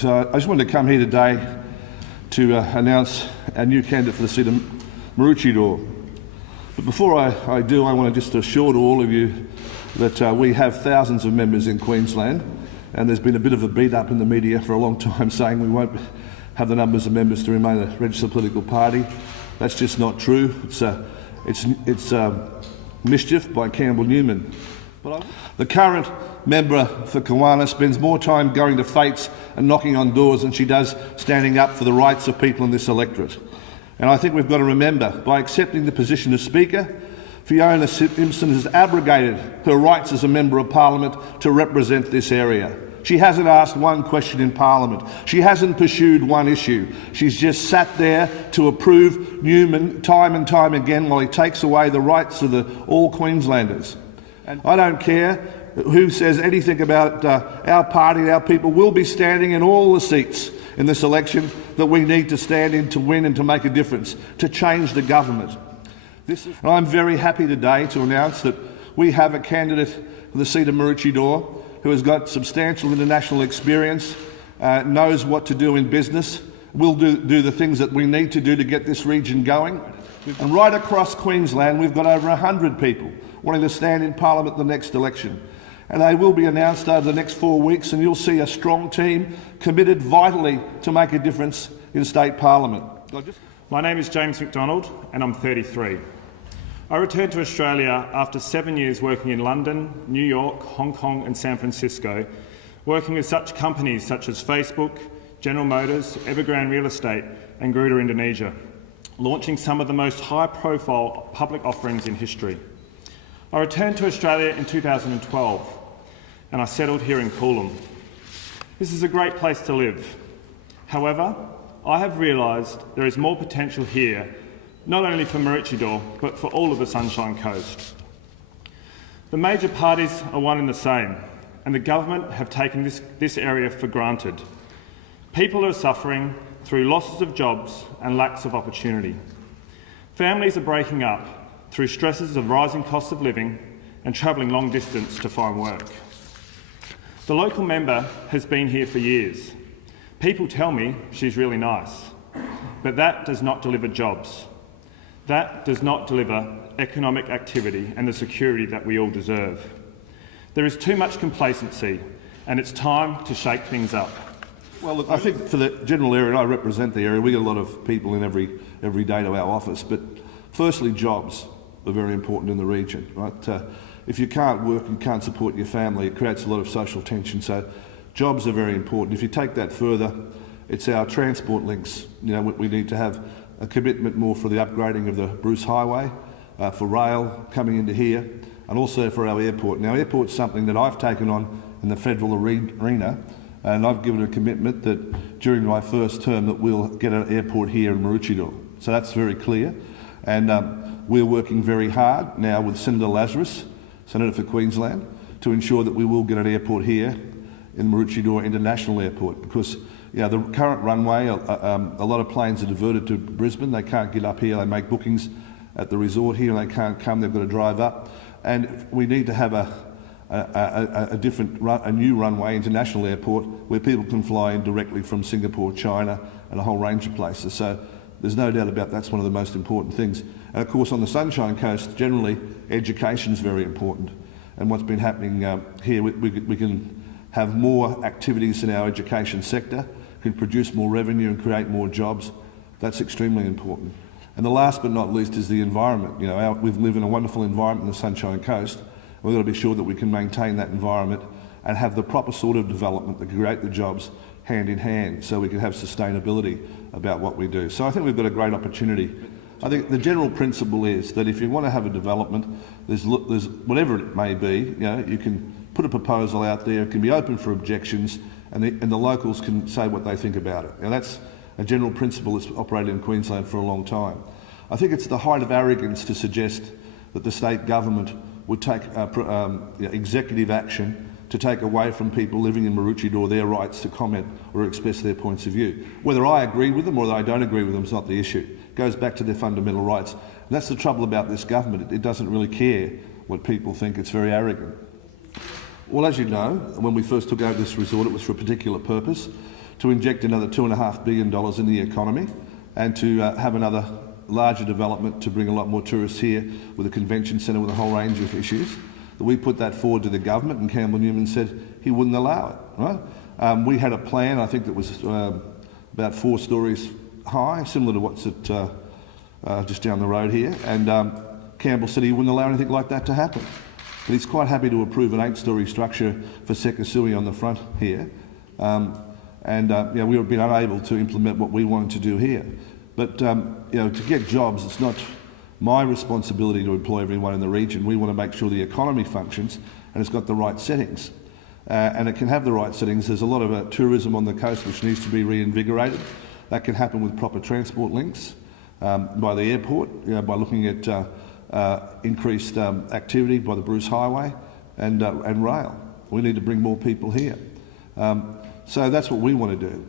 So I just wanted to come here today to announce our new candidate for the seat of Maroochydore. But before I do, I want to just assure to all of you that we have thousands of members in Queensland, and there's been a bit of a beat up in the media for a long time saying we won't have the numbers of members to remain a registered political party. That's just not true. It's mischief by Campbell Newman. The current member for Kawana spends more time going to fetes and knocking on doors than she does standing up for the rights of people in this electorate. And I think we've got to remember, by accepting the position of Speaker, Fiona Simpson has abrogated her rights as a Member of Parliament to represent this area. She hasn't asked one question in Parliament. She hasn't pursued one issue. She's just sat there to approve Newman time and time again while he takes away the rights of all Queenslanders. And I don't care who says anything about our party, our people will be standing in all the seats in this election that we need to stand in to win and to make a difference, to change the government. I'm very happy today to announce that we have a candidate for the seat of Maroochydore who has got substantial international experience, knows what to do in business, will do the things that we need to do to get this region going. And right across Queensland we've got over 100 people wanting to stand in Parliament the next election. And they will be announced over the next 4 weeks, and you'll see a strong team committed vitally to make a difference in state Parliament. My name is James McDonald and I'm 33. I returned to Australia after 7 years working in London, New York, Hong Kong and San Francisco, working with such companies such as Facebook, General Motors, Evergrande Real Estate and Garuda Indonesia, launching some of the most high-profile public offerings in history. I returned to Australia in 2012 and I settled here in Coolum. This is a great place to live. However, I have realised there is more potential here, not only for Maroochydore, but for all of the Sunshine Coast. The major parties are one and the same, and the government have taken this area for granted. People are suffering through losses of jobs and lacks of opportunity. Families are breaking up through stresses of rising costs of living and travelling long distance to find work. The local member has been here for years. People tell me she's really nice, but that does not deliver jobs. That does not deliver economic activity and the security that we all deserve. There is too much complacency, and it's time to shake things up. Well, look, I think for the general area, and I represent the area, we get a lot of people in every day to our office, but firstly, jobs are very important in the region, right? If you can't work and can't support your family, it creates a lot of social tension, so jobs are very important. If you take that further, it's our transport links. You know, we need to have a commitment more for the upgrading of the Bruce Highway, for rail coming into here, and also for our airport. Now, airport's something that I've taken on in the federal arena, and I've given a commitment that during my first term that we'll get an airport here in Maroochydore. So that's very clear. And we're working very hard now with Senator Lazarus, Senator for Queensland, to ensure that we will get an airport here in Maroochydore International Airport, because the current runway, a lot of planes are diverted to Brisbane. They can't get up here. They make bookings at the resort here and they can't come. They've got to drive up. And we need to have a new runway, international airport, where people can fly in directly from Singapore, China and a whole range of places. So there's no doubt about that's one of the most important things. And of course on the Sunshine Coast generally education's very important. And what's been happening here, we can have more activities in our education sector, can produce more revenue and create more jobs. That's extremely important. And the last but not least is the environment. You know, we live in a wonderful environment in the Sunshine Coast. We've got to be sure that we can maintain that environment and have the proper sort of development that can create the jobs hand in hand, so we can have sustainability about what we do. So I think we've got a great opportunity. I think the general principle is that if you want to have a development, there's whatever it may be, you can put a proposal out there, it can be open for objections, and the locals can say what they think about it. Now that's a general principle that's operated in Queensland for a long time. I think it's the height of arrogance to suggest that the state government would take executive action to take away from people living in Maroochydore their rights to comment or express their points of view. Whether I agree with them or I don't agree with them is not the issue. It goes back to their fundamental rights. And that's the trouble about this government. It doesn't really care what people think. It's very arrogant. Well, as you know, when we first took over this resort, it was for a particular purpose, to inject another $2.5 billion in the economy and to have another larger development to bring a lot more tourists here with a convention centre with a whole range of issues. We put that forward to the government, and Campbell Newman said he wouldn't allow it. Right? We had a plan, I think, that was about 4 stories high, similar to what's at just down the road here, and Campbell said he wouldn't allow anything like that to happen. But he's quite happy to approve an 8-storey structure for Sekisui on the front here, we've been unable to implement what we wanted to do here. But to get jobs, it's not my responsibility to employ everyone in the region. We want to make sure the economy functions and it's got the right settings. And it can have the right settings. There's a lot of tourism on the coast which needs to be reinvigorated. That can happen with proper transport links by the airport, by looking at increased activity by the Bruce Highway and rail. We need to bring more people here. So that's what we want to do.